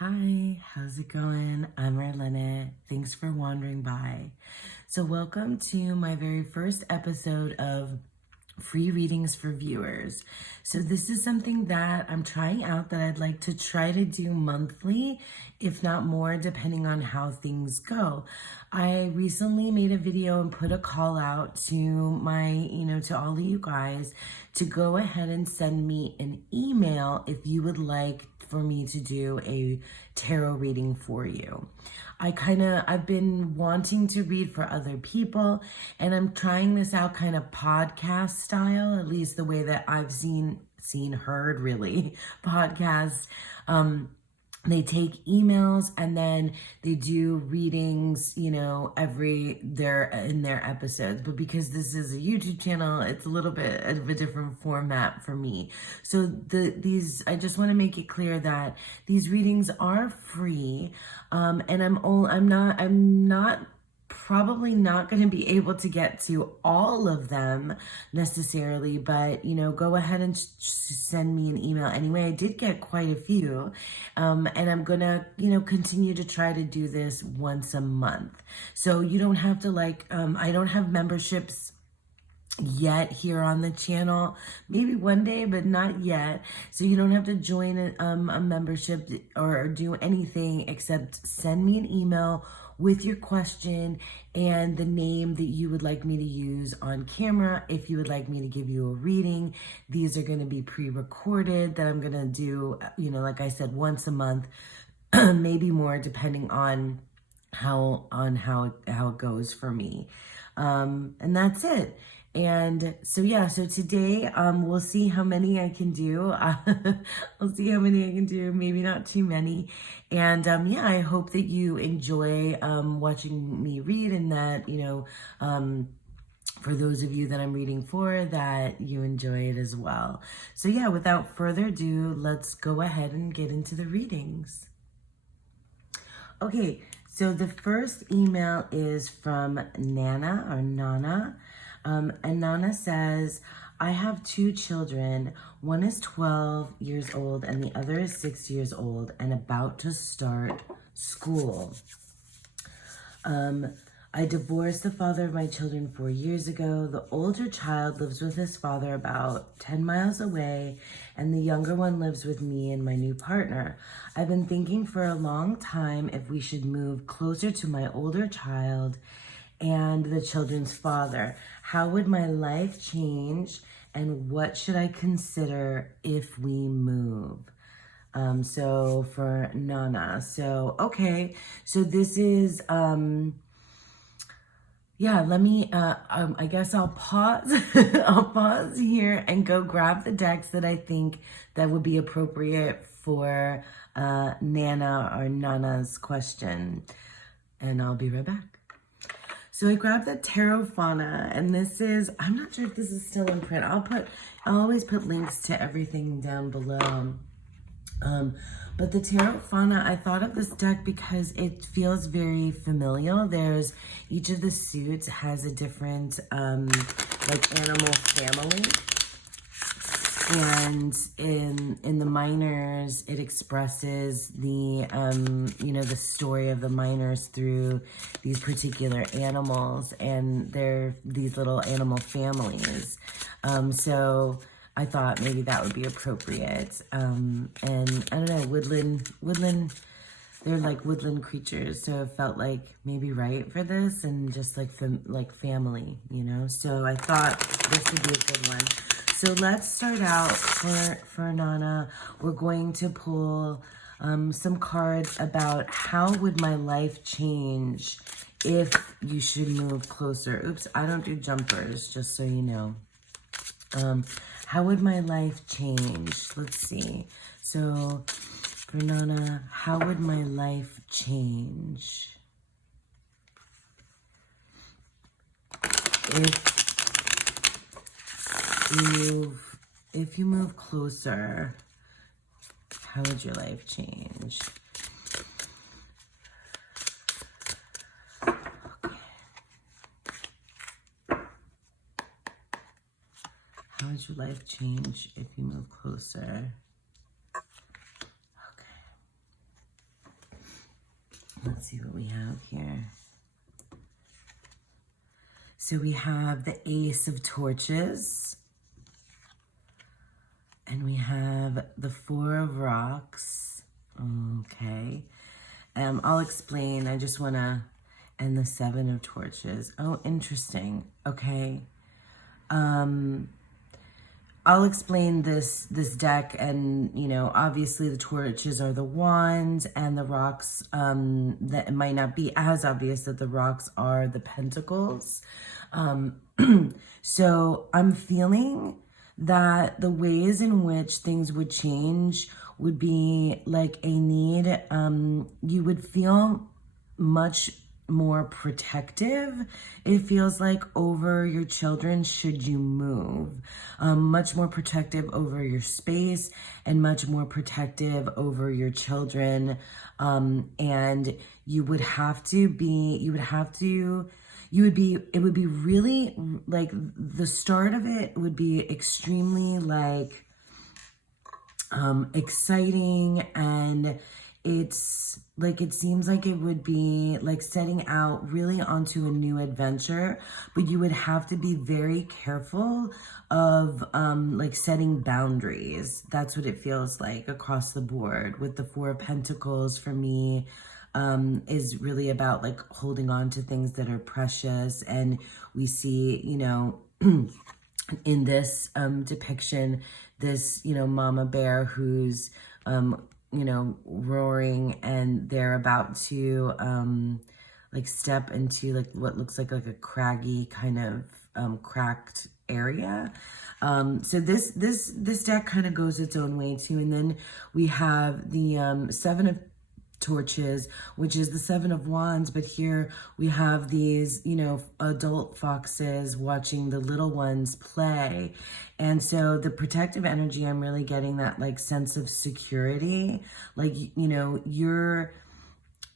Hi, how's it going? I'm Marlene. Thanks for wandering by. So welcome to my very first episode of free readings for viewers. So this is something that I'm trying out that I'd like to try to do monthly, if not more, depending on how things go. I recently made a video and put a call out to to all of you guys to go ahead and send me an email if you would like for me to do a tarot reading for you. I've been wanting to read for other people, and I'm trying this out kind of podcast style, at least the way that I've heard really podcasts. They take emails and then they do readings, in their episodes. But because this is a YouTube channel, it's a little bit of a different format for me. So I just want to make it clear that these readings are free, and I'm not probably not going to be able to get to all of them necessarily, but go ahead and send me an email anyway. I did get quite a few, and I'm gonna continue to try to do this once a month, so you don't have to I don't have memberships yet here on the channel, maybe one day, but not yet. So you don't have to join a membership or do anything except send me an email with your question and the name that you would like me to use on camera. If you would like me to give you a reading, these are going to be pre-recorded that I'm going to do, like I said, once a month, maybe more, depending on how it goes for me. And that's it. And so today we'll see how many I can do. I'll see how many I can do, maybe not too many. And I hope that you enjoy watching me read, and that for those of you that I'm reading for, that you enjoy it as well. So without further ado, let's go ahead and get into the readings. Okay, so the first email is from Nana. And Nana says, I have two children. One is 12 years old and the other is 6 years old and about to start school. I divorced the father of my children 4 years ago. The older child lives with his father about 10 miles away, and the younger one lives with me and my new partner. I've been thinking for a long time if we should move closer to my older child and the children's father. How would my life change, and what should I consider if we move? So for Nana. So, okay. So this is, let me, I guess I'll pause. I'll pause here and go grab the decks that I think that would be appropriate for Nana or Nana's question. And I'll be right back. So I grabbed the Tarot Fauna, and this is, I'm not sure if this is still in print. I'll always put links to everything down below. But the Tarot Fauna, I thought of this deck because it feels very familial. There's, each of the suits has a different, animal family. And in the minors, it expresses the the story of the minors through these particular animals, and they're these little animal families. So I thought maybe that would be appropriate. And I don't know, woodland, they're like woodland creatures, so it felt like maybe right for this, and just like family, So I thought this would be a good one. So let's start out for Nana. We're going to pull some cards about how would my life change if you should move closer. Oops, I don't do jumpers, just so you know. How would my life change? Let's see. So for Nana, how would my life change if you move closer? How would your life change? Okay. How would your life change if you move closer? Okay. Let's see what we have here. So we have the Ace of Torches. And we have the Four of Rocks. Okay. I'll explain. I just want to... And the Seven of Torches. Oh, interesting. Okay. I'll explain this deck, and you know, obviously the torches are the wands, and the rocks, that it might not be as obvious that the rocks are the pentacles. So I'm feeling that the ways in which things would change would be like a need. You would feel much more protective, it feels like, over your children should you move. Much more protective over your space, and much more protective over your children. And it would be really, like, the start of it would be extremely, like, exciting, and it's like, it seems like it would be like setting out really onto a new adventure, but you would have to be very careful of like setting boundaries. That's what it feels like across the board with the Four of Pentacles for me. Is really about like holding on to things that are precious. And we see, you know, in this depiction, this, you know, mama bear who's, you know, roaring, and they're about to like step into like what looks like a craggy kind of cracked area. So this deck kind of goes its own way too. And then we have the Seven of Torches, which is the Seven of Wands, but here we have these, you know, adult foxes watching the little ones play. And so the protective energy, I'm really getting that like sense of security, like, you know, you're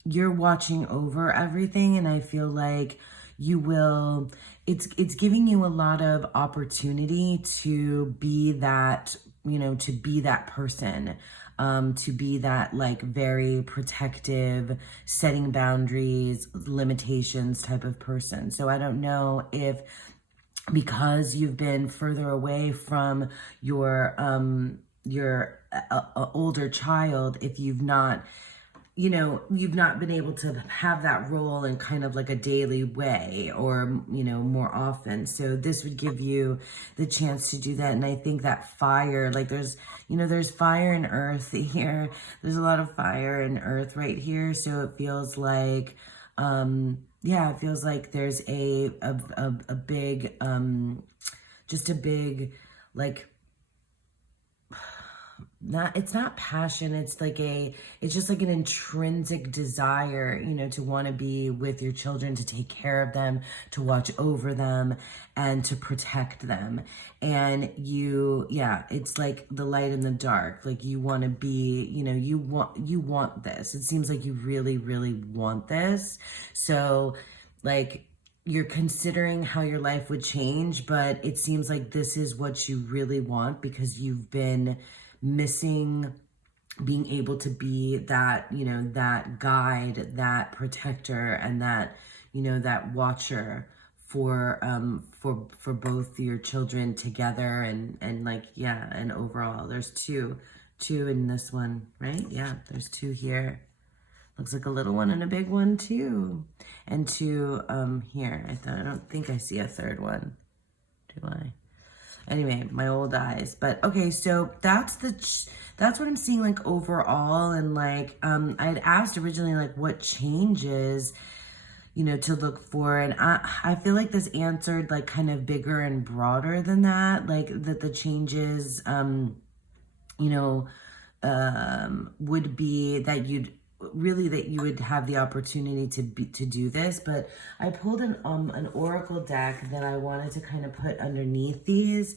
watching over everything, and I feel like you will, it's giving you a lot of opportunity to be that, you know, to be that person, to be that like very protective, setting boundaries, limitations type of person. So I don't know if, because you've been further away from your older child, if you've not, you know, you've not been able to have that role in kind of like a daily way, or, you know, more often. So this would give you the chance to do that. And I think that fire, like there's, you know, there's fire and earth here. There's a lot of fire and earth right here. So it feels like, yeah, it feels like there's a big, just a big, like, it's not passion, it's like it's just like an intrinsic desire, you know, to want to be with your children, to take care of them, to watch over them, and to protect them. And yeah, it's like the light and the dark, like you want to be, you know, you want this. It seems like you really, really want this. So like, you're considering how your life would change, but it seems like this is what you really want, because you've been missing being able to be that, you know, that guide, that protector, and that, you know, that watcher for both your children together, and like, yeah, and overall. There's two in this one, right? Yeah, there's two here. Looks like a little one and a big one too. And two here. I don't think I see a third one. Do I? Anyway, my old eyes. But okay, so that's what I'm seeing like overall. And like I had asked originally like what changes, you know, to look for, and I feel like this answered like kind of bigger and broader than that, like that the changes you know would be that you would have the opportunity to do this. But I pulled an oracle deck that I wanted to kind of put underneath these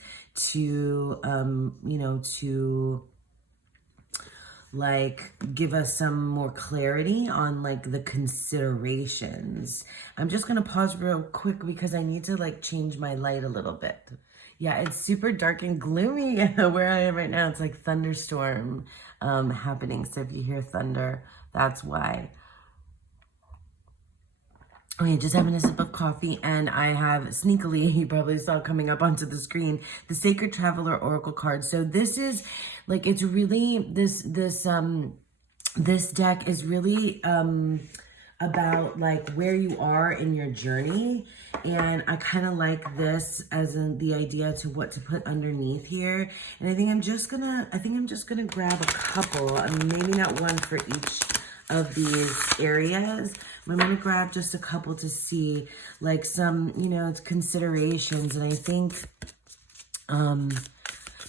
to you know, to like give us some more clarity on like the considerations. I'm just gonna pause real quick because I need to like change my light a little bit. Yeah, it's super dark and gloomy where I am right now. It's like thunderstorm happening. So if you hear thunder, that's why. Okay, just having a sip of coffee, and I have sneakily, you probably saw coming up onto the screen, the Sacred Traveler Oracle card. So this is like, it's really, this deck is really about like where you are in your journey, and I kind of like this as in the idea to what to put underneath here. And I think I'm just gonna grab a couple, I mean, maybe not one for each of these areas. I'm gonna grab just a couple to see like some, you know, considerations. And I think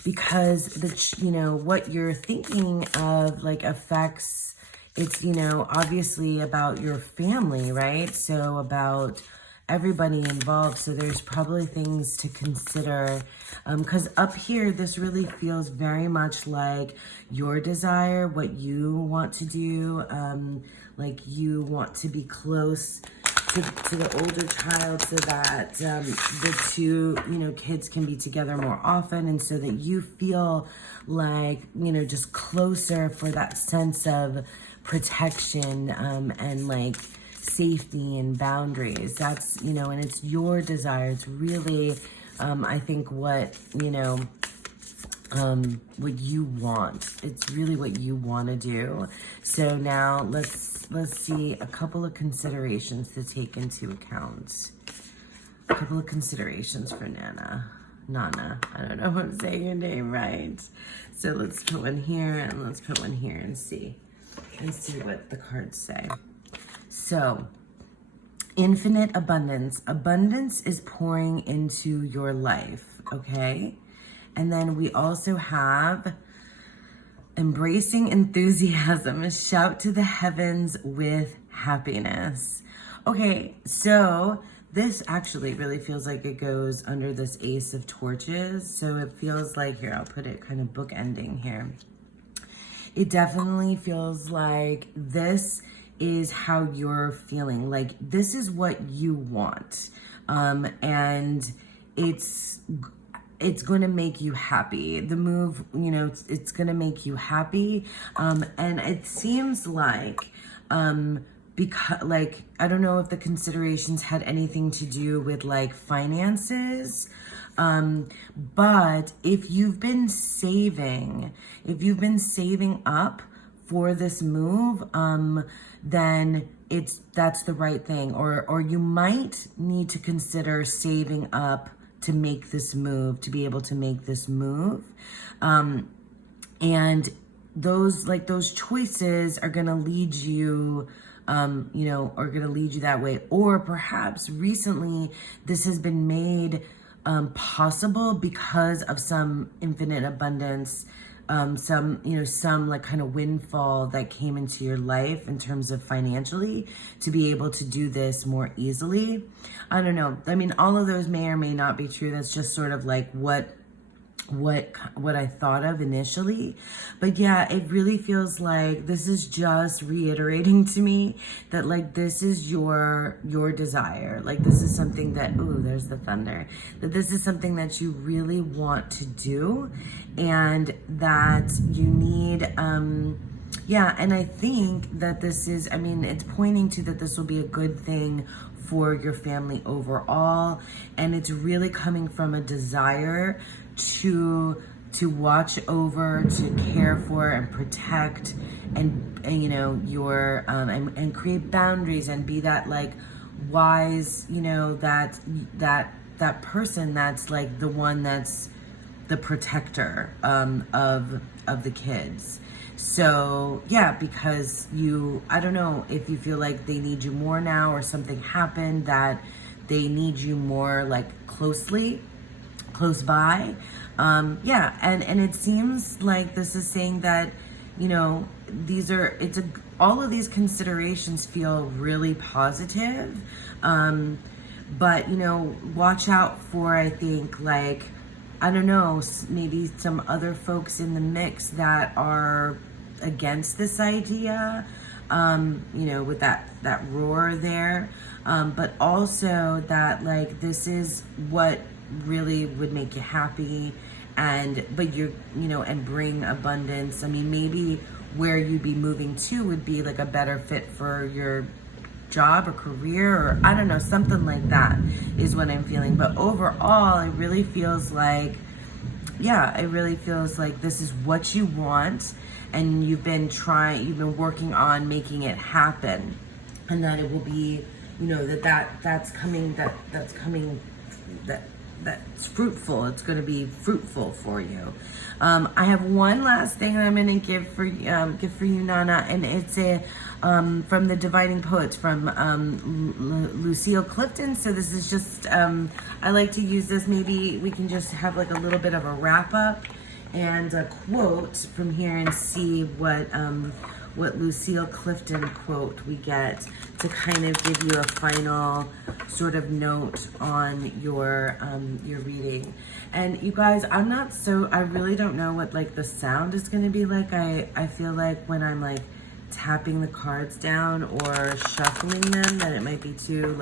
because the, you know, what you're thinking of like affects, it's, you know, obviously about your family, right? So about everybody involved. So there's probably things to consider, because up here, this really feels very much like your desire, what you want to do, like you want to be close to the older child so that the two, you know, kids can be together more often, and so that you feel like, you know, just closer for that sense of protection and like safety and boundaries. That's, you know, and it's your desire. It's really, I think what, you know, what you want. It's really what you want to do. So now let's see a couple of considerations to take into account. A couple of considerations for Nana. I don't know if I'm saying your name right. So let's put one here and let's put one here and see what the cards say. So, infinite abundance. Abundance is pouring into your life, okay? And then we also have embracing enthusiasm. Shout to the heavens with happiness. Okay, so this actually really feels like it goes under this Ace of Torches. So it feels like, here, I'll put it kind of bookending here. It definitely feels like this is how you're feeling. Like this is what you want. And it's going to make you happy. The move, you know, it's going to make you happy. And it seems like, because like, I don't know if the considerations had anything to do with like finances. But if you've been saving up for this move, then that's the right thing. Or you might need to consider saving up to make this move, to be able to make this move. And those choices are going to lead you, you know, are going to lead you that way. Or perhaps recently this has been made possible because of some infinite abundance, some, you know, some like kind of windfall that came into your life in terms of financially to be able to do this more easily. I don't know. I mean, all of those may or may not be true. That's just sort of like what I thought of initially. But yeah, it really feels like this is just reiterating to me that like this is your desire. Like this is something that, ooh, there's the thunder, that this is something that you really want to do, and that you need yeah. And I think that this is, I mean, it's pointing to that this will be a good thing for your family overall, and it's really coming from a desire to watch over, to care for and protect, and you know, your and create boundaries and be that like wise, you know, that person that's like the one that's the protector of the kids. So yeah, because I don't know if you feel like they need you more now, or something happened that they need you more like close by. Yeah, and it seems like this is saying that, you know, all of these considerations feel really positive. But, you know, watch out for, I think, like, I don't know, maybe some other folks in the mix that are against this idea, you know, with that roar there. But also that like this is what really would make you happy, but you know, and bring abundance. I mean, maybe where you'd be moving to would be like a better fit for your job or career, or I don't know, something like that is what I'm feeling. But overall, it really feels like, yeah, it really feels like this is what you want, and you've been working on making it happen, and that it will be, you know, that's fruitful. It's going to be fruitful for you. I have one last thing that I'm going to give for you, Nana, and it's from the Dividing Poets, from Lucille Clifton. So this is just, I like to use this. Maybe we can just have like a little bit of a wrap up and a quote from here, and see what Lucille Clifton quote we get to kind of give you a final sort of note on your reading. And you guys, I really don't know what like the sound is going to be like. I feel like when I'm like tapping the cards down or shuffling them, that it might be too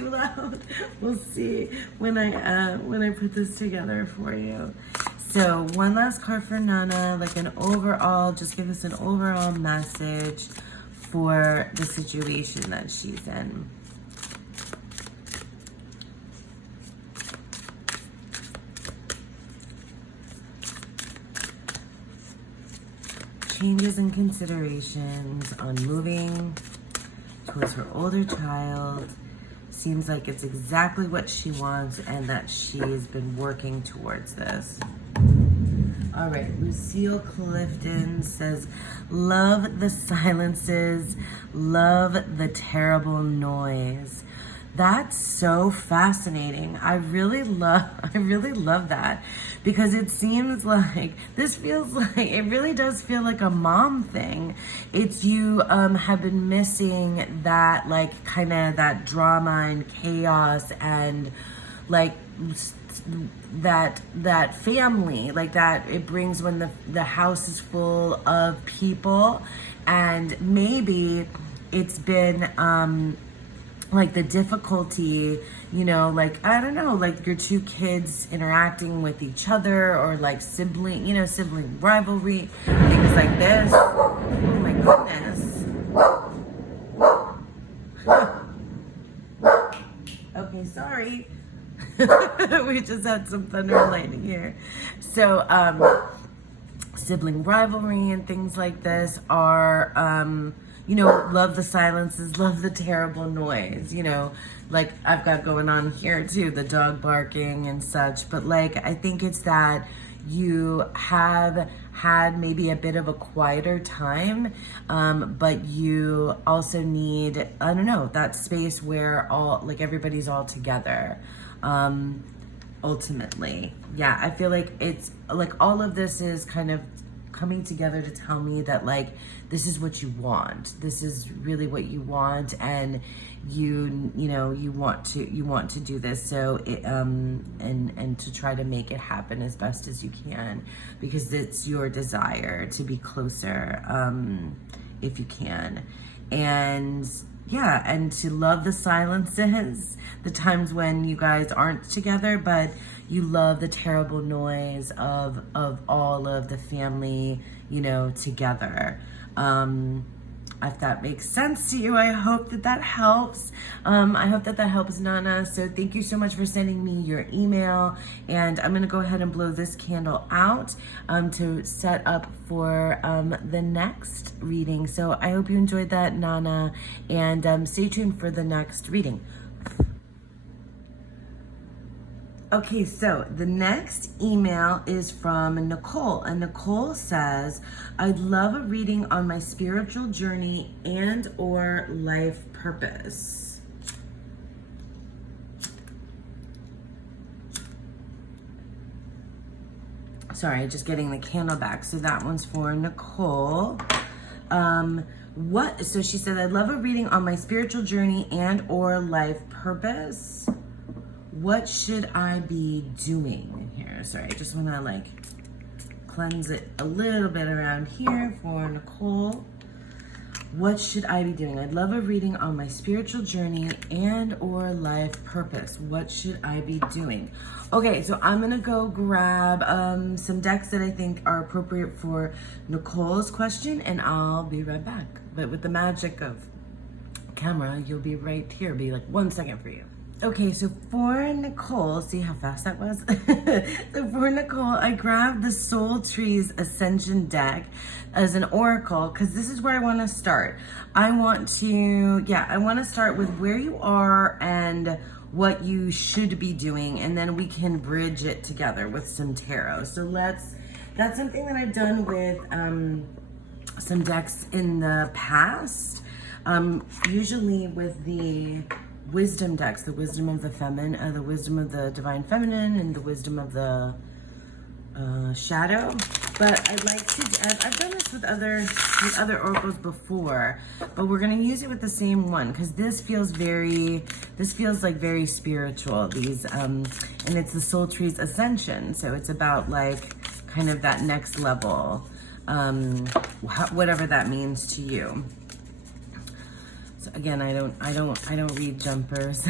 loud. We'll see when I put this together for you. So one last card for Nana, like an overall, just give us an overall message for the situation that she's in. Changes and considerations on moving towards her older child. Seems like it's exactly what she wants, and that she's been working towards this. All right, Lucille Clifton says, love the silences, love the terrible noise. That's so fascinating. I really love that, because it seems like this feels like, it really does feel like a mom thing. It's you have been missing that, like, kind of that drama and chaos, and like that family, like that it brings when the house is full of people. And maybe it's been like the difficulty, you know, like, I don't know, like your two kids interacting with each other, or like sibling rivalry, things like this. Oh my goodness. Okay, sorry. We just had some thunder and lightning here. So sibling rivalry and things like this are you know, love the silences, love the terrible noise, you know, like I've got going on here too, the dog barking and such. But like, I think it's that you have had maybe a bit of a quieter time, but you also need, I don't know, that space where everybody's all together. Ultimately, yeah, I feel like it's like all of this is kind of coming together to tell me that, like, this is what you want. This is really what you want, and you want to do this. So it, and to try to make it happen as best as you can, because it's your desire to be closer, if you can. And yeah, and to love the silences, the times when you guys aren't together, but you love the terrible noise of all of the family, you know, together. If that makes sense to you, I hope that helps. I hope that helps, Nana. So thank you so much for sending me your email. And I'm going to go ahead and blow this candle out to set up for the next reading. So I hope you enjoyed that, Nana. And stay tuned for the next reading. Okay, so the next email is from Nicole, and Nicole says, I'd love a reading on my spiritual journey and or life purpose. Sorry, just getting the candle back. So that one's for Nicole. So she said, I'd love a reading on my spiritual journey and or life purpose. What should I be doing here? Sorry, I just want to like cleanse it a little bit around here for Nicole. What should I be doing? I'd love a reading on my spiritual journey and or life purpose. What should I be doing? Okay, so I'm going to go grab some decks that I think are appropriate for Nicole's question, and I'll be right back. But with the magic of camera, you'll be right here. Be like 1 second for you. Okay, so for Nicole, see how fast that was? So for Nicole, I grabbed the Soul Trees Ascension deck as an oracle because this is where I want to start. I want to start with where you are and what you should be doing, and then we can bridge it together with some tarot. So that's something that I've done with some decks in the past, usually with the wisdom decks, the wisdom of the feminine, the wisdom of the divine feminine, and the wisdom of the shadow. But I'd like to, I've done this with other oracles before, but we're gonna use it with the same one because this feels like very spiritual. These, and it's the Soul Trees Ascension, so it's about like kind of that next level, whatever that means to you. So again, I don't read jumpers.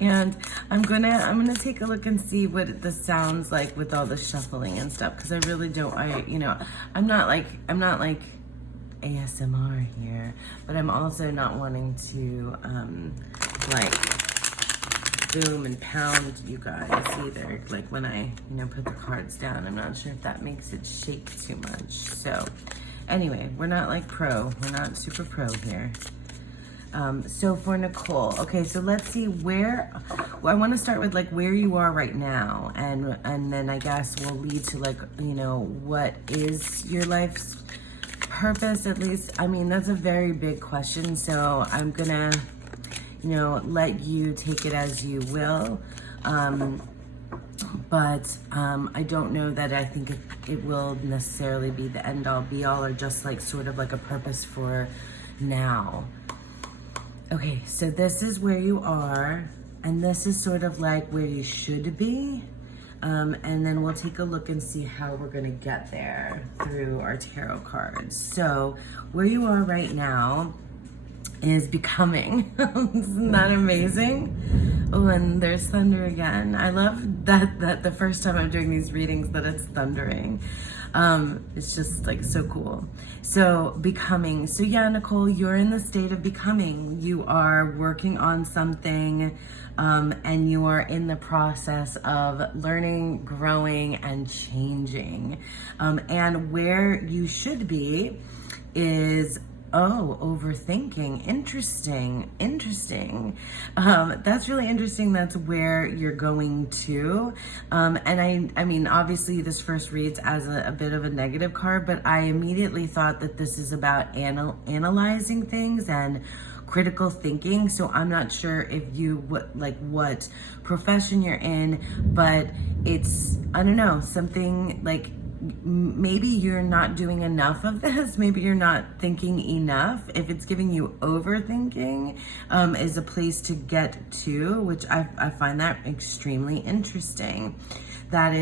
And I'm gonna take a look and see what this sounds like with all the shuffling and stuff, because I really don't, I'm not like ASMR here, but I'm also not wanting to like boom and pound you guys either. Like when I put the cards down, I'm not sure if that makes it shake too much. So anyway, we're not like pro, we're not super pro here. So for Nicole, okay, so let's see where, I want to start with like where you are right now, and then I guess we'll lead to like, what is your life's purpose, at least. I mean, that's a very big question, so I'm gonna, let you take it as you will. But I don't know that I think it will necessarily be the end all be all, or just like sort of like a purpose for now. Okay, so this is where you are, and this is sort of like where you should be. And then we'll take a look and see how we're gonna get there through our tarot cards. So where you are right now is becoming. Isn't that amazing? Oh, and there's thunder again. I love that the first time I'm doing these readings that it's thundering. It's just like so cool. So becoming. So yeah, Nicole, you're in the state of becoming. You are working on something, and you are in the process of learning, growing, and changing. And where you should be is, overthinking. Interesting. That's really interesting. That's where you're going to. And I mean, obviously this first reads as a bit of a negative card, but I immediately thought that this is about analyzing things and critical thinking. So I'm not sure if what profession you're in, but it's, I don't know, something like, maybe you're not doing enough of this. Maybe you're not thinking enough. If it's giving you overthinking, is a place to get to, which I find that extremely interesting. That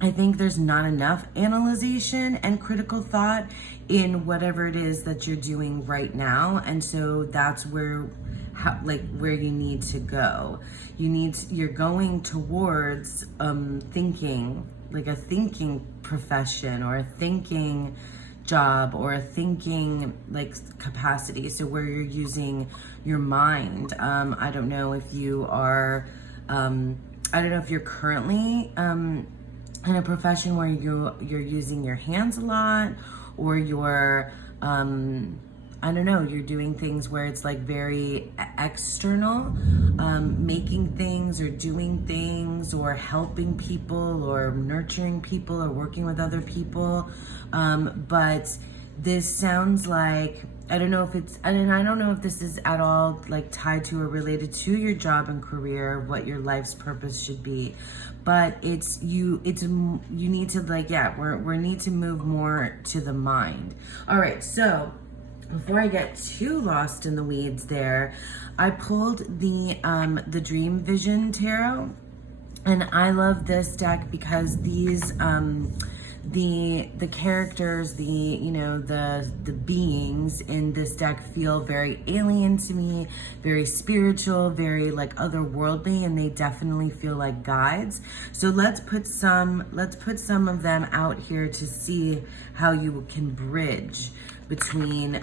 I think there's not enough analyzation and critical thought in whatever it is that you're doing right now. And so that's where you need to go. You're going towards thinking, like a thinking profession or a thinking job or a thinking like capacity. So where you're using your mind. I don't know if you are, I don't know if you're currently in a profession where you're using your hands a lot, or you're, I don't know, you're doing things where it's like very external, making things or doing things or helping people or nurturing people or working with other people. But this sounds like, I don't know if this is at all like tied to or related to your job and career, what your life's purpose should be. But you need to like, we need to move more to the mind. All right, so before I get too lost in the weeds there, I pulled the Dream Vision Tarot, and I love this deck because these the characters, the beings in this deck feel very alien to me, very spiritual, very like otherworldly, and they definitely feel like guides. So let's put some of them out here to see how you can bridge between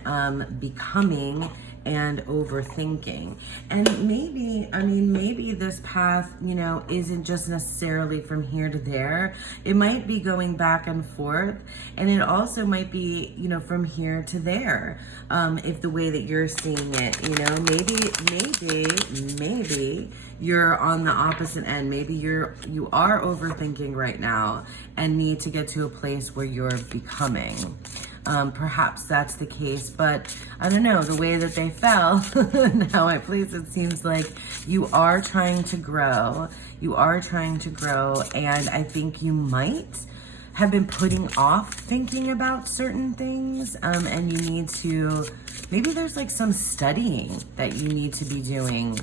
becoming and overthinking. And maybe, I mean, maybe this path, you know, isn't just necessarily from here to there. It might be going back and forth, and it also might be, you know, from here to there. If the way that you're seeing it, you know, maybe you're on the opposite end. Maybe you are overthinking right now and need to get to a place where you're becoming. Perhaps that's the case, but I don't know, the way that they fell and how I place it seems like you are trying to grow. You are trying to grow, and I think you might have been putting off thinking about certain things, and you need to, maybe there's like some studying that you need to be doing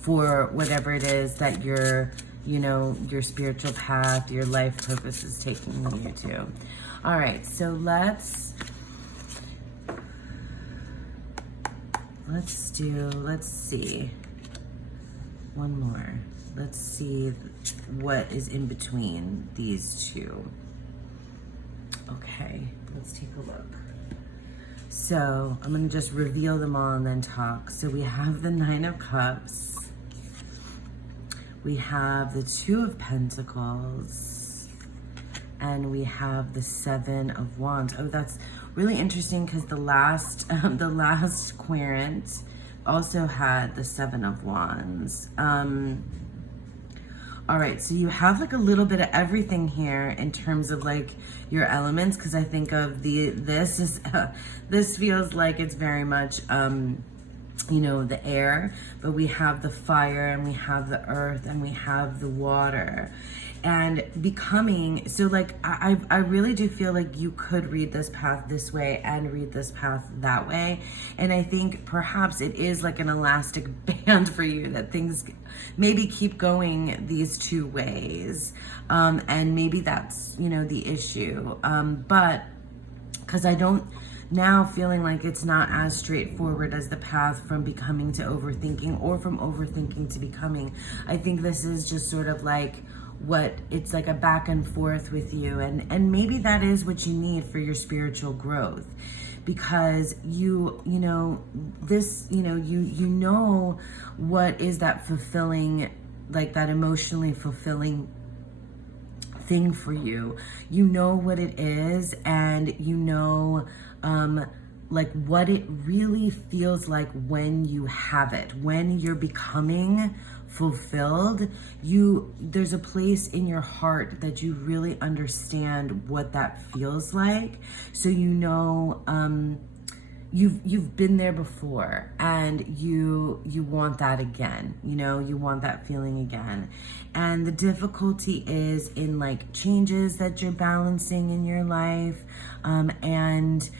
for whatever it is that your, you know, your spiritual path, your life purpose is taking you to. All right, so let's see, one more. Let's see what is in between these two. Okay, let's take a look. So I'm gonna just reveal them all and then talk. So we have the Nine of Cups. We have the Two of Pentacles. And we have the Seven of Wands. Oh, that's really interesting because the last querent also had the Seven of Wands. All right, so you have like a little bit of everything here in terms of like your elements, because I think of this feels like it's very much you know, the air, but we have the fire and we have the earth and we have the water. And becoming, so like I really do feel like you could read this path this way and read this path that way. And I think perhaps it is like an elastic band for you, that things maybe keep going these two ways. And maybe that's, you know, the issue. But because I don't, now feeling like it's not as straightforward as the path from becoming to overthinking, or from overthinking to becoming. I think this is just sort of like what it's like, a back and forth with you, and maybe that is what you need for your spiritual growth, because you know this, you know what is that fulfilling, like that emotionally fulfilling thing for you. You know what it is, and you know like what it really feels like when you have it, when you're becoming fulfilled. There's a place in your heart that you really understand what that feels like. So you know, you've been there before, and you want that again. You know, you want that feeling again. And the difficulty is in like changes that you're balancing in your life, and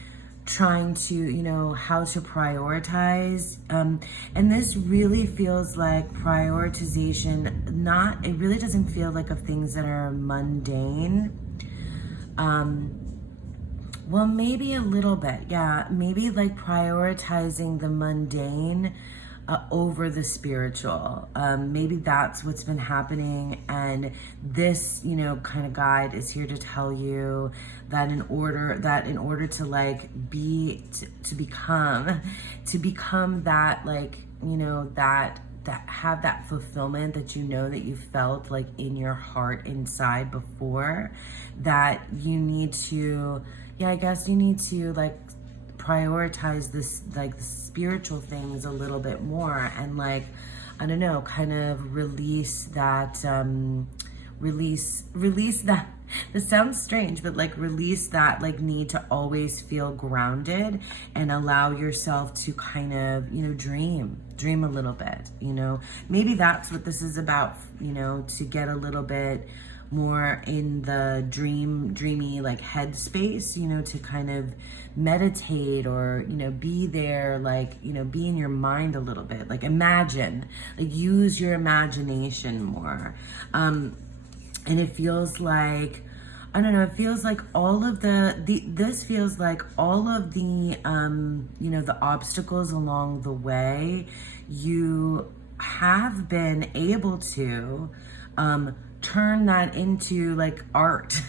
trying to, you know, how to prioritize. And this really feels like prioritization, it really doesn't feel like of things that are mundane. Well, maybe a little bit, yeah. Maybe like prioritizing the mundane over the spiritual. Maybe that's what's been happening, and this, you know, kind of guide is here to tell you that in order to like to become that, like, you know, that have that fulfillment that you know that you felt like in your heart inside before, that you need to, yeah, I guess you need to like prioritize this, like the spiritual things a little bit more, and like, I don't know, kind of release that, release that, this sounds strange, but like release that like need to always feel grounded, and allow yourself to kind of, you know, dream a little bit, you know. Maybe that's what this is about, you know, to get a little bit more in the dreamy like headspace, you know, to kind of meditate, or, you know, be there, like, you know, be in your mind a little bit, like imagine, like use your imagination more. And it feels like, I don't know, it feels like all of this feels like all of the, you know, the obstacles along the way, you have been able to, turn that into like art.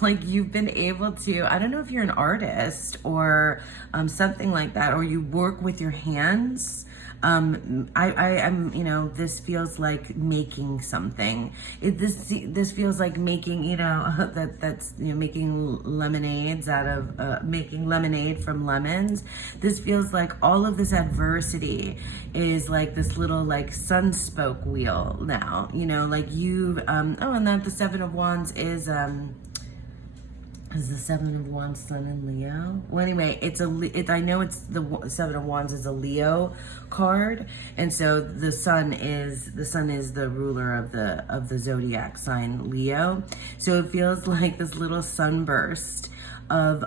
Like you've been able to, I don't know if you're an artist or something like that, or you work with your hands. I am, you know, this feels like making something. This feels like making, you know, that's, you know, making lemonades out of, making lemonade from lemons. This feels like all of this adversity is like this little like sunspoke wheel now, you know, like you've, oh, and then the Seven of Wands is the Seven of Wands Sun in Leo? Well, anyway, I know it's the Seven of Wands is a Leo card, and so the Sun is the ruler of the zodiac sign Leo. So it feels like this little sunburst of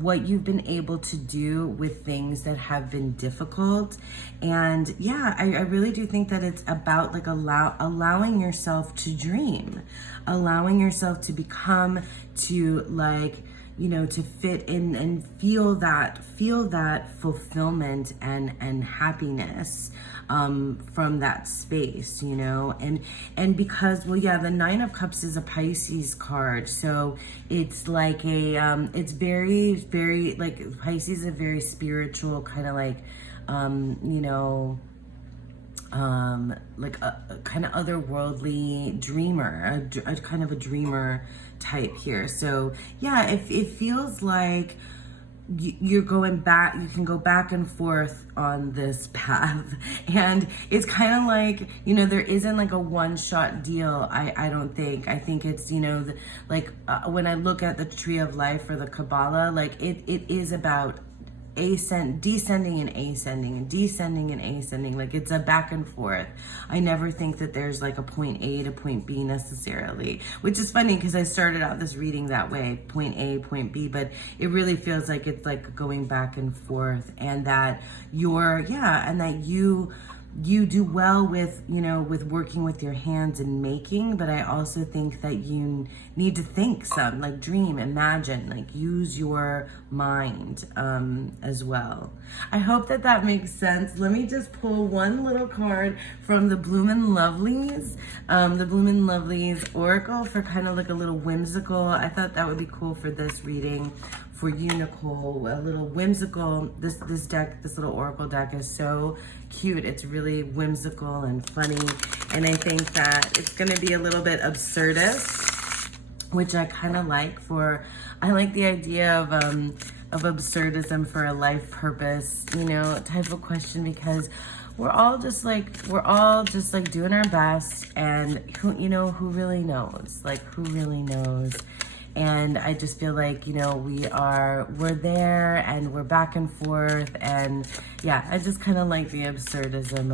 what you've been able to do with things that have been difficult. And yeah, I really do think that it's about like allowing yourself to dream, allowing yourself to become, to like, you know, to fit in and feel that fulfillment and happiness from that space, you know. And because, well, yeah, the Nine of Cups is a Pisces card, so it's like a it's very like Pisces is a very spiritual kind of like you know, like a kind of otherworldly dreamer, a kind of a dreamer type here. So yeah, it feels like you're going back, you can go back and forth on this path, and it's kind of like, you know, there isn't like a one-shot deal. I don't think. I think it's, you know, like when I look at the Tree of Life or the Kabbalah, like it is about descending and ascending and descending and ascending. Like it's a back and forth. I never think that there's like a point A to point B necessarily, which is funny because I started out this reading that way, point A, point B, but it really feels like it's like going back and forth, and that and that you do well with, you know, with working with your hands and making, but I also think that you need to think some, like dream, imagine, like use your mind as well. I hope that makes sense. Let me just pull one little card from the Bloomin' Lovelies, the Bloomin' Lovelies Oracle for kind of like a little whimsical. I thought that would be cool for this reading. For you, Nicole, a little whimsical. This deck, this little oracle deck is so cute. It's really whimsical and funny, and I think that it's going to be a little bit absurdist, which I kind of like. I like the idea of absurdism for a life purpose, you know, type of question, because we're all just like doing our best, and who really knows? Like, who really knows? And I just feel like, you know, we're there and we're back and forth. And yeah, I just kind of like the absurdism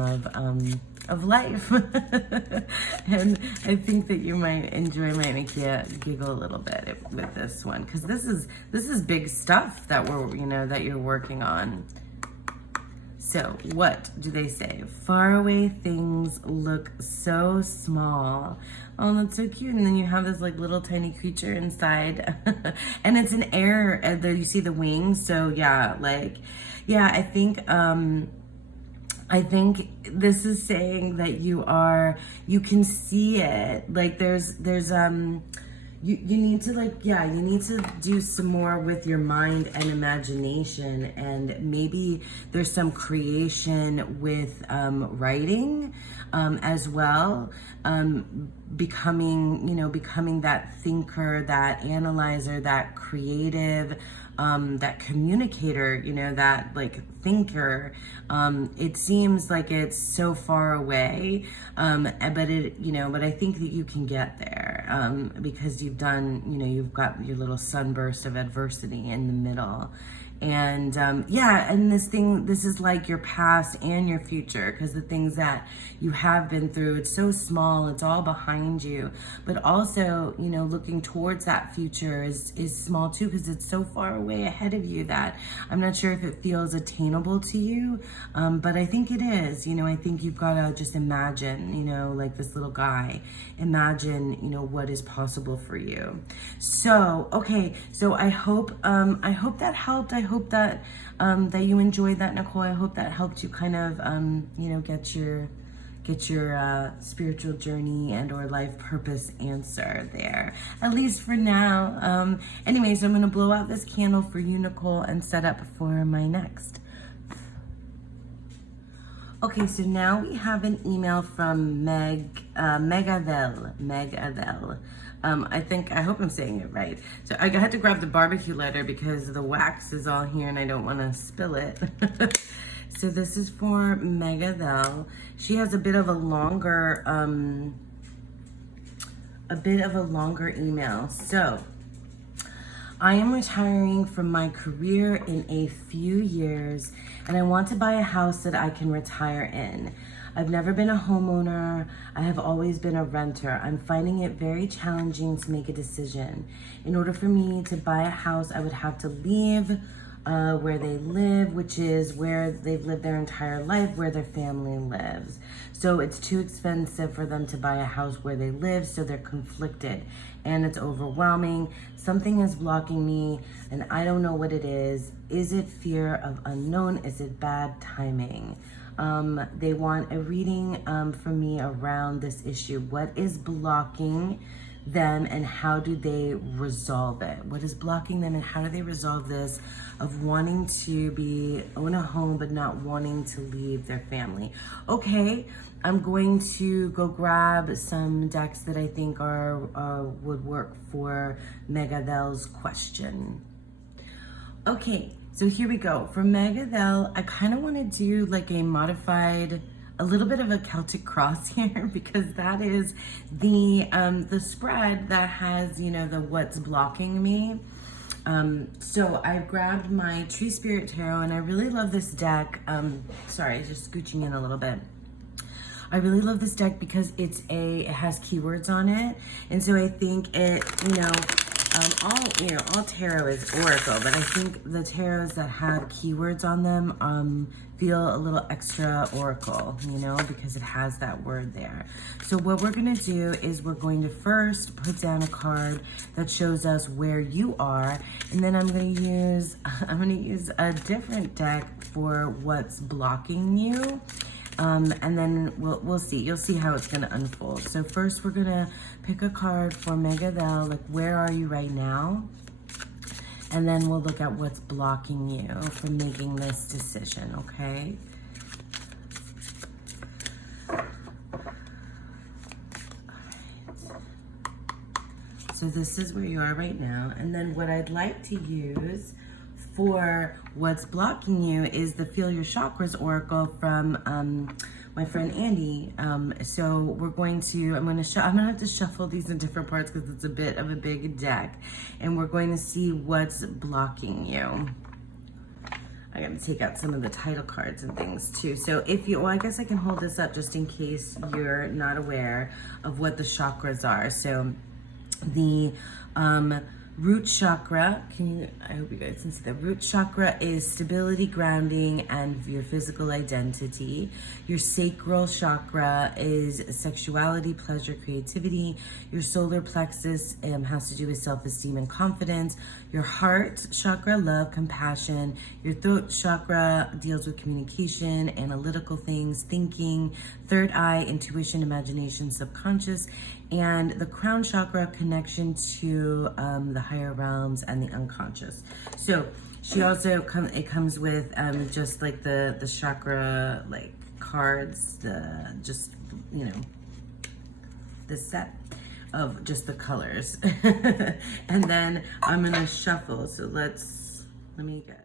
of life. And I think that you might make you giggle a little bit with this one, because this is big stuff that that you're working on. So what do they say? Faraway things look so small. Oh, that's so cute. And then you have this like little tiny creature inside. And it's an air, and there you see the wings. So yeah, I think this is saying that you can see it. Like you need to do some more with your mind and imagination, and maybe there's some creation with writing as well, becoming that thinker, that analyzer, that creative, that communicator, you know, that like thinker. It seems like it's so far away, but I think that you can get there, because you've got your little sunburst of adversity in the middle. And and this is like your past and your future, because the things that you have been through, it's so small, it's all behind you, but also, you know, looking towards that future is small too, because it's so far away ahead of you that I'm not sure if it feels attainable to you, but I think it is. You know, I think you've got to just imagine, you know, like this little guy, imagine, you know, what is possible for you. So okay, so I hope that helped. I hope that you enjoyed that, Nicole. I hope that helped you kind of get get your spiritual journey and or life purpose answer there, at least for now. Anyway, so I'm going to blow out this candle for you, Nicole, and set up for my next. Okay, so now we have an email from Megadel. I hope I'm saying it right. So I had to grab the barbecue lighter because the wax is all here and I don't want to spill it. So this is for Megadel. She has a bit of a longer email. So, I am retiring from my career in a few years, and I want to buy a house that I can retire in. I've never been a homeowner. I have always been a renter. I'm finding it very challenging to make a decision. In order for me to buy a house, I would have to leave where they live, which is where they've lived their entire life, where their family lives. So it's too expensive for them to buy a house where they live, so they're conflicted and it's overwhelming. Something is blocking me and I don't know what it is. Is it fear of unknown? Is it bad timing? They want a reading from me around this issue. What is blocking them and how do they resolve it? What is blocking them and how do they resolve this of wanting to own a home but not wanting to leave their family? Okay, I'm going to go grab some decks that I think would work for Megadel's question. Okay, so here we go. For Megadel, I kind of want to do like a little bit of a Celtic cross here because that is the spread that has, the what's blocking me. So I grabbed my Tree Spirit Tarot and I really love this deck. Sorry, just scooching in a little bit. I really love this deck because it has keywords on it. And so I think it, all tarot is oracle, but I think the tarots that have keywords on them feel a little extra oracle, because it has that word there. So what we're gonna do is we're going to first put down a card that shows us where you are, and then I'm gonna use a different deck for what's blocking you. And then we'll see. You'll see how it's gonna unfold. So first we're gonna pick a card for Megadel, like where are you right now? And then we'll look at what's blocking you from making this decision, okay? All right. So this is where you are right now. And then what I'd like to use for what's blocking you is the Feel Your Chakras Oracle from my friend Andy. So we're going to, I'm gonna have to shuffle these in different parts because it's a bit of a big deck. And we're going to see what's blocking you. I gotta take out some of the title cards and things too. So I guess I can hold this up just in case you're not aware of what the chakras are. So the root chakra, I hope you guys can see the root chakra is stability, grounding, and your physical identity. Your sacral chakra is sexuality, pleasure, creativity. Your solar plexus has to do with self-esteem and confidence. Your heart chakra, love, compassion. Your throat chakra deals with communication, analytical things, thinking. Third eye, intuition, imagination, subconscious. And the crown chakra, connection to the higher realms and the unconscious. So she also comes with just like the chakra like cards, the set of just the colors. And then I'm gonna shuffle. So let me get.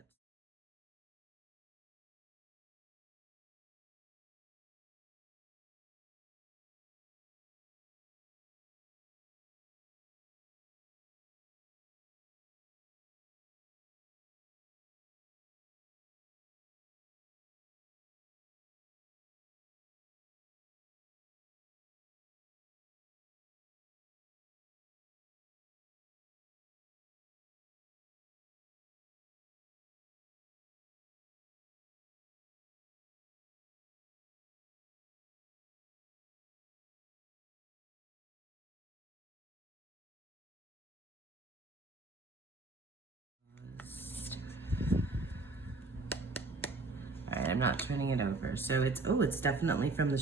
I'm not turning it over. So it's definitely from the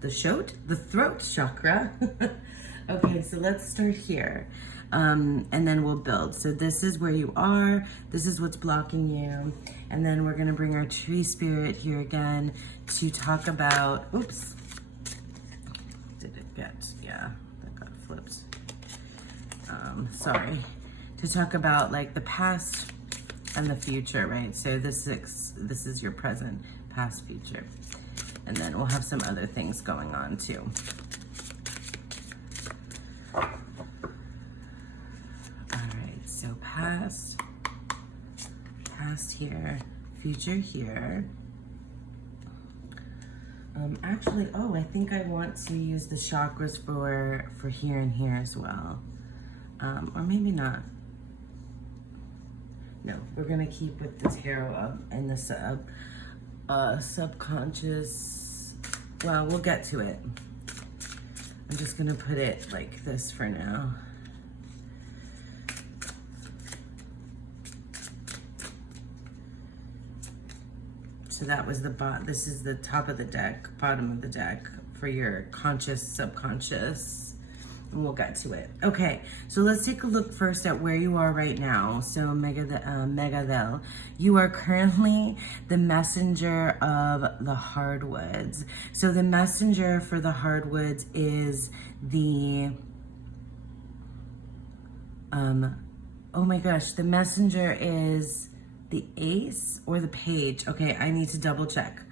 the throat chakra. Okay, so let's start here. And then we'll build. So this is where you are. This is what's blocking you. And then we're going to bring our tree spirit here again to talk about, oops. Did it get, yeah, that got flipped. Sorry. To talk about like the past and the future, right? So this is your present, past, future. And then we'll have some other things going on too. So past here, future here. Actually, oh, I think I want to use the chakras for here and here as well. Or maybe not. No, we're gonna keep with the tarot up and the subconscious. Well, we'll get to it. I'm just gonna put it like this for now. So that was this is the top of the deck, bottom of the deck for your conscious, subconscious, and we'll get to it. Okay, so let's take a look first at where you are right now. So Megadel, you are currently the messenger of the hardwoods. So the messenger for the hardwoods is the, oh my gosh, the messenger is the ace or the page. Okay, I need to double check.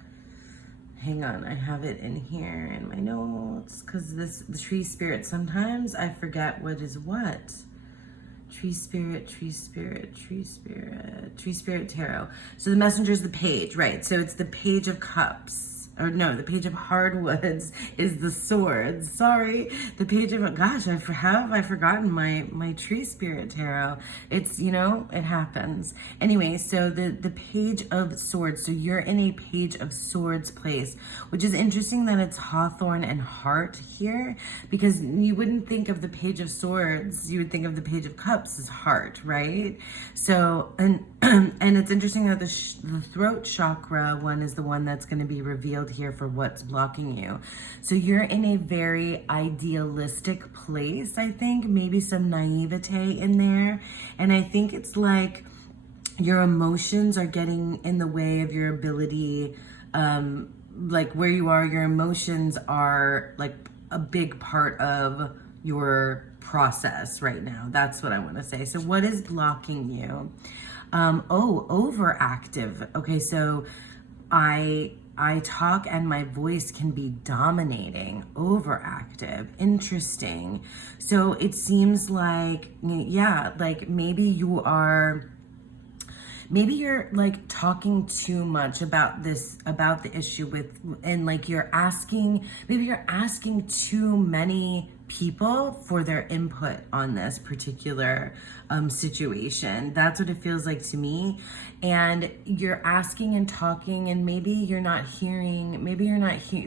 Hang on, I have it in here in my notes because the tree spirit, sometimes I forget what is what. Tree spirit tarot. So the messenger is the page, right? So it's the page of cups. Or no, the page of hardwoods is the swords. Sorry, the page of, gosh, have I forgotten my tree spirit tarot? It's, you know, it happens. Anyway, so the page of swords. So you're in a page of swords place, which is interesting that it's hawthorn and heart here, because you wouldn't think of the page of swords. You would think of the page of cups as heart, right? So, and it's interesting that the throat chakra one is the one that's going to be revealed here for what's blocking you. So you're in a very idealistic place, I think, maybe some naivete in there. And I think it's like your emotions are getting in the way of your ability, like where you are, your emotions are like a big part of your process right now. That's what I want to say. So what is blocking you? Overactive. Okay, so I talk and my voice can be dominating, overactive, interesting. So it seems like, yeah, like maybe you're like talking too much about the issue with, and like maybe you're asking too many people for their input on this particular situation. That's what it feels like to me. And you're asking and talking, and maybe you're not hearing,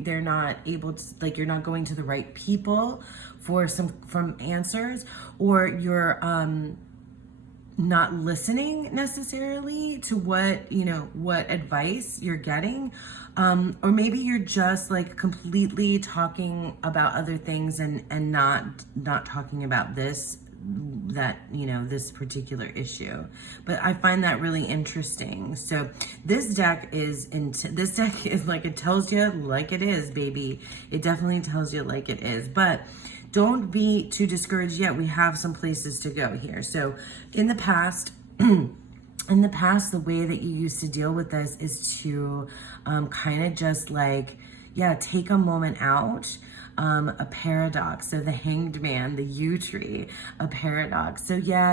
they're not able to, like, you're not going to the right people from answers, or you're not listening necessarily to what advice you're getting, or maybe you're just like completely talking about other things and not talking about this particular issue. But I find that really interesting. So this deck is like, it tells you like it is, baby. It definitely tells you like it is. But don't be too discouraged yet. We have some places to go here. So in the past, the way that you used to deal with this is to kind of just like, yeah, take a moment out. A paradox. So the Hanged Man, the yew tree, a paradox. So yeah,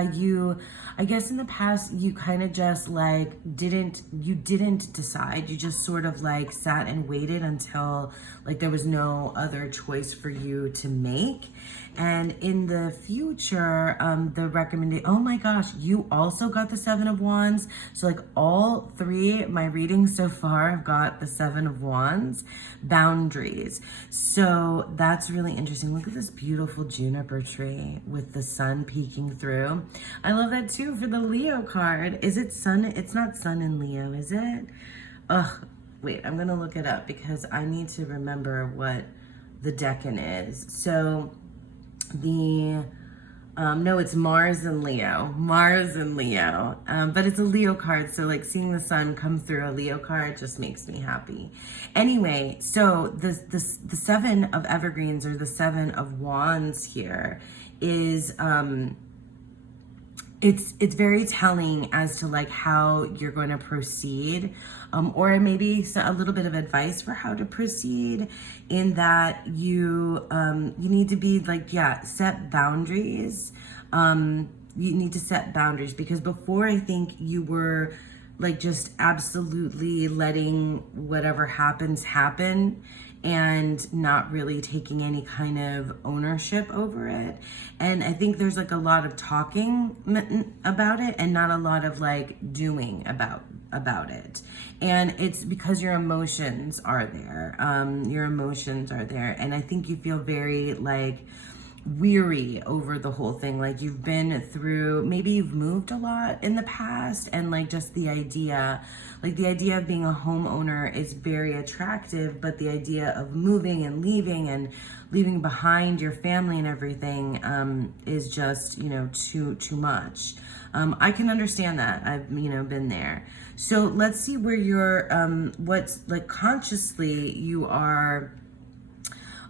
I guess in the past, you kind of just like didn't decide. You just sort of like sat and waited until like there was no other choice for you to make. And in the future, the recommendation, oh my gosh, you also got the Seven of Wands. So like all three, my readings so far have got the Seven of Wands, boundaries. So that's really interesting. Look at this beautiful juniper tree with the sun peeking through. I love that too for the Leo card. Is it sun? It's not sun in Leo, is it? Ugh, wait, I'm gonna look it up because I need to remember what the decan is. So no, it's Mars and Leo. Mars and Leo. But it's a Leo card, so like seeing the sun come through a Leo card just makes me happy. Anyway, so the Seven of Evergreens, or the Seven of Wands here, is it's very telling as to like how you're going to proceed, or maybe a little bit of advice for how to proceed, in that you need to be like, set boundaries. You need to set boundaries, because before, I think you were like just absolutely letting whatever happens happen and not really taking any kind of ownership over it. And I think there's like a lot of talking about it and not a lot of like doing about it. And it's because your emotions are there. Your emotions are there. And I think you feel very like weary over the whole thing. Like you've been through, maybe you've moved a lot in the past, and like just the idea of being a homeowner is very attractive, but the idea of moving and leaving behind your family and everything is just, too much. I can understand that. I've, been there. So let's see where you're, what's like consciously you are.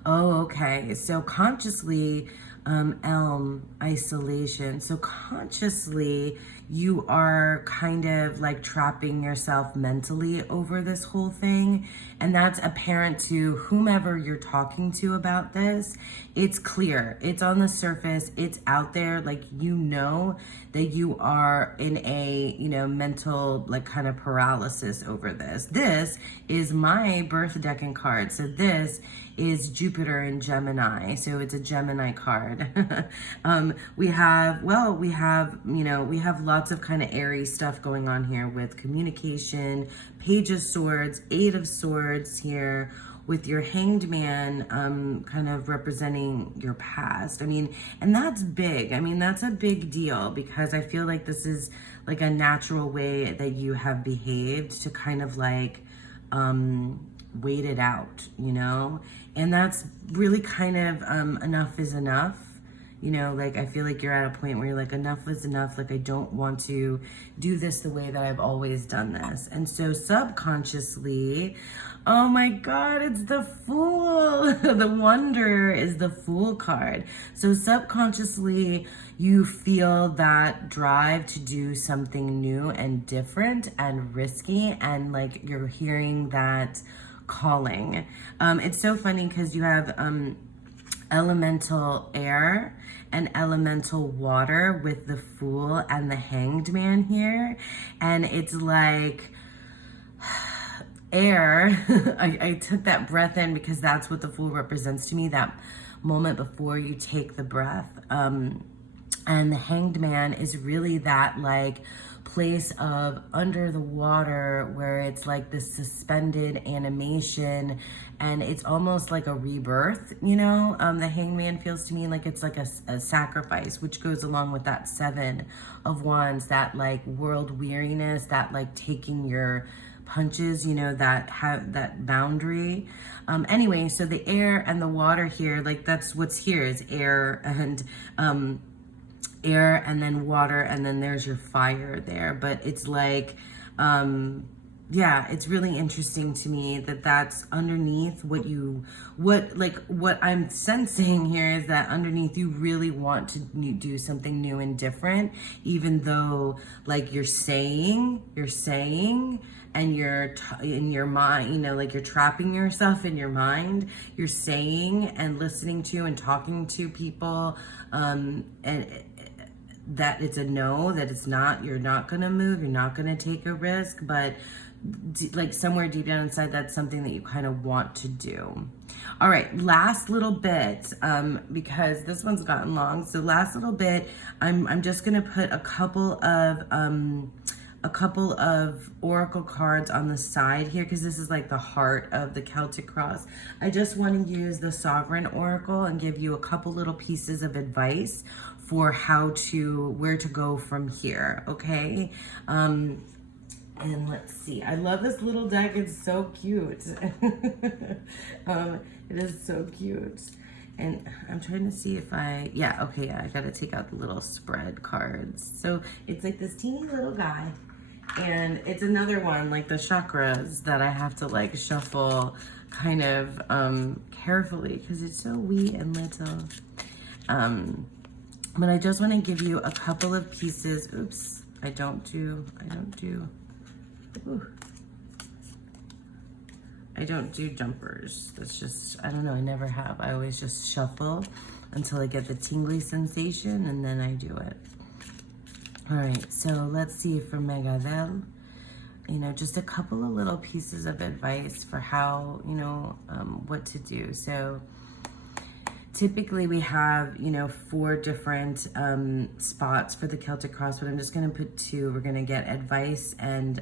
Oh, okay. So consciously, Elm, isolation. So consciously, you are kind of like trapping yourself mentally over this whole thing. And that's apparent to whomever you're talking to about this. It's clear. It's on the surface. It's out there. Like, that you are in a, mental, like, kind of paralysis over this. This is my birth decan card. So this is Jupiter in Gemini. So it's a Gemini card. We have lots of kind of airy stuff going on here with communication, Page of Swords, Eight of Swords here, with your Hanged Man kind of representing your past. And that's big. That's a big deal, because I feel like this is like a natural way that you have behaved to kind of like wait it out, and that's really kind of enough is enough. Like I feel like you're at a point where you're like, enough is enough. Like, I don't want to do this the way that I've always done this. And so subconsciously, oh my God, it's the Fool. The Wonder is the Fool card. So subconsciously, you feel that drive to do something new and different and risky, and like you're hearing that calling. It's so funny because you have elemental air and elemental water with the Fool and the Hanged Man here. And it's like air. I took that breath in because that's what the Fool represents to me, that moment before you take the breath. And the Hanged Man is really that like place of under the water, where it's like this suspended animation, and it's almost like a rebirth. The Hanged Man feels to me like it's like a sacrifice, which goes along with that Seven of Wands, that like world weariness, that like taking your punches, that have that boundary. Anyway, so the air and the water here, like that's what's here, is air and then water, and then there's your fire there. But it's like, it's really interesting to me that that's underneath what I'm sensing here is that underneath you really want to do something new and different, even though like you're saying, and you're in your mind, like you're trapping yourself in your mind. You're saying and listening to and talking to people, and that it's a no, that it's not, you're not gonna move, you're not gonna take a risk, but like somewhere deep down inside, that's something that you kind of want to do. All right, last little bit, because this one's gotten long. So last little bit, I'm just gonna put a couple of oracle cards on the side here, because this is like the heart of the Celtic cross. I just want to use the Sovereign Oracle and give you a couple little pieces of advice for where to go from here, okay? And let's see, I love this little deck. It's so cute. It is so cute. And I'm trying to see if I gotta take out the little spread cards. So it's like this teeny little guy, and it's another one like the chakras that I have to like shuffle kind of carefully because it's so wee and little. But I just want to give you a couple of pieces. Oops, I don't do jumpers. That's just, I don't know, I never have. I always just shuffle until I get the tingly sensation and then I do it. All right, so let's see for Megadel, you know, just a couple of little pieces of advice for how, you know, what to do. So typically we have, you know, 4 different spots for the Celtic cross, but I'm just gonna put 2. We're gonna get advice and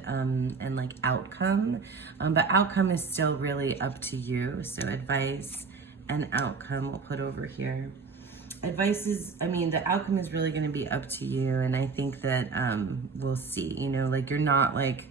like outcome, but outcome is still really up to you. So advice and outcome we'll put over here. Advice is, I mean, the outcome is really gonna be up to you, and I think that we'll see, you know, like you're not like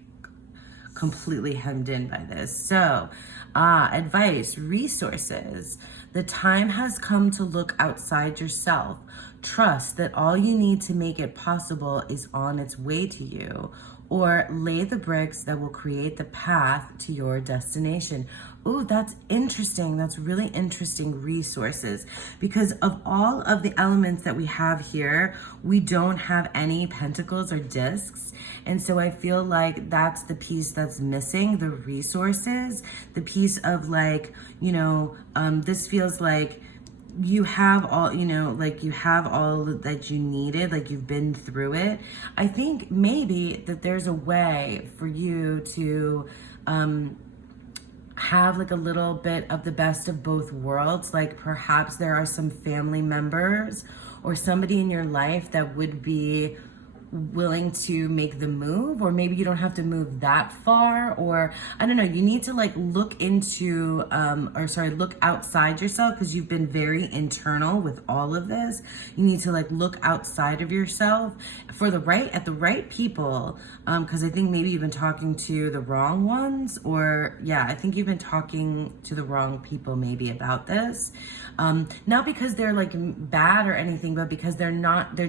completely hemmed in by this. So, advice, resources. The time has come to look outside yourself. Trust that all you need to make it possible is on its way to you, or lay the bricks that will create the path to your destination. Ooh, that's interesting. That's really interesting, resources. Because of all of the elements that we have here, we don't have any pentacles or discs. And so I feel like that's the piece that's missing, the resources, the piece of like, you know, this feels like you have all, you know, like you have all that you needed, like you've been through it. I think maybe that there's a way for you to have like a little bit of the best of both worlds. Like perhaps there are some family members or somebody in your life that would be willing to make the move, or maybe you don't have to move that far, or I don't know, you need to like look into look outside yourself, because you've been very internal with all of this. You need to like look outside of yourself for the right people, because I think maybe you've been talking to the wrong ones, or yeah, I think you've been talking to the wrong people maybe about this, not because they're like bad or anything, but because they're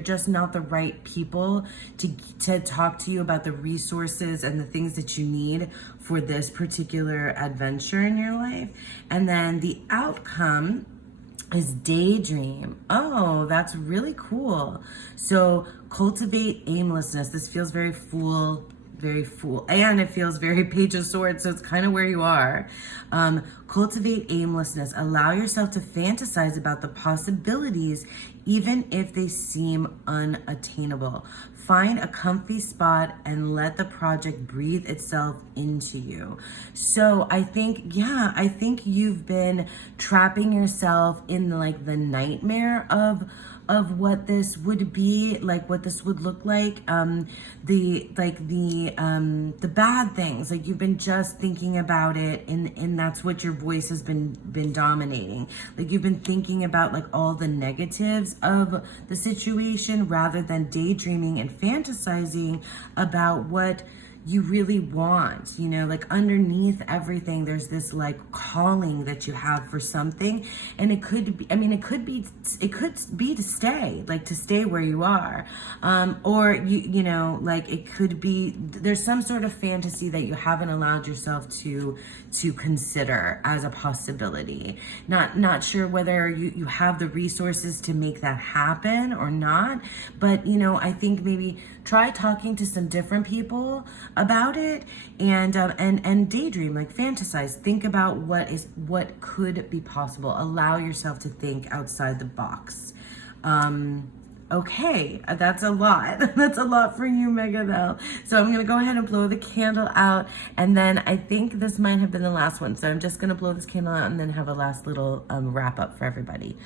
just not the right people to talk to you about the resources and the things that you need for this particular adventure in your life. And then the outcome is daydream. Oh, that's really cool. So cultivate aimlessness. This feels very fool, and it feels very Page of Swords, so it's kind of where you are. Cultivate aimlessness. Allow yourself to fantasize about the possibilities, even if they seem unattainable. Find a comfy spot and let the project breathe itself into you. So I think you've been trapping yourself in like the nightmare of what this would be, like what this would look like, the bad things, like you've been just thinking about it, and that's what your voice has been dominating. Like you've been thinking about like all the negatives of the situation rather than daydreaming and fantasizing about what you really want, you know, like underneath everything, there's this like calling that you have for something. And it could be, it could be to stay where you are. Or you know, like it could be, there's some sort of fantasy that you haven't allowed yourself to consider as a possibility. Not sure whether you have the resources to make that happen or not. But, you know, I think maybe try talking to some different people about it, and daydream, like fantasize, think about what could be possible. Allow yourself to think outside the box. Okay, that's a lot. That's a lot for you, Megadel. So I'm gonna go ahead and blow the candle out, and then I think this might have been the last one. So I'm just gonna blow this candle out and then have a last little wrap up for everybody.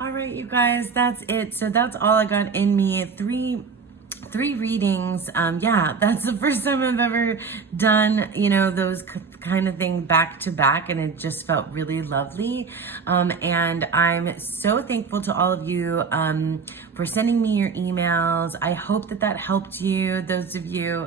All right, you guys, that's it. So that's all I got in me. 3 3 readings. Yeah, that's the first time I've ever done, those kind of thing back to back, and it just felt really lovely. And I'm so thankful to all of you for sending me your emails. I hope that helped you, those of you.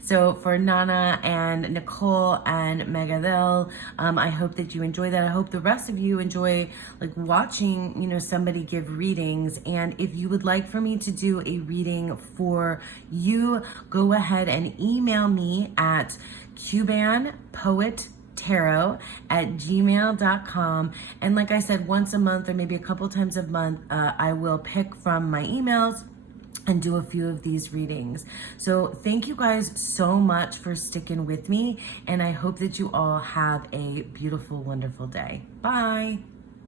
So for Nana and Nicole and Megadel, I hope that you enjoy that. I hope the rest of you enjoy like watching, somebody give readings. And if you would like for me to do a reading for you, go ahead and email me at cubanpoettarot@gmail.com. And like I said, once a month or maybe a couple times a month, I will pick from my emails and do a few of these readings. So thank you guys so much for sticking with me, and I hope that you all have a beautiful, wonderful day. Bye.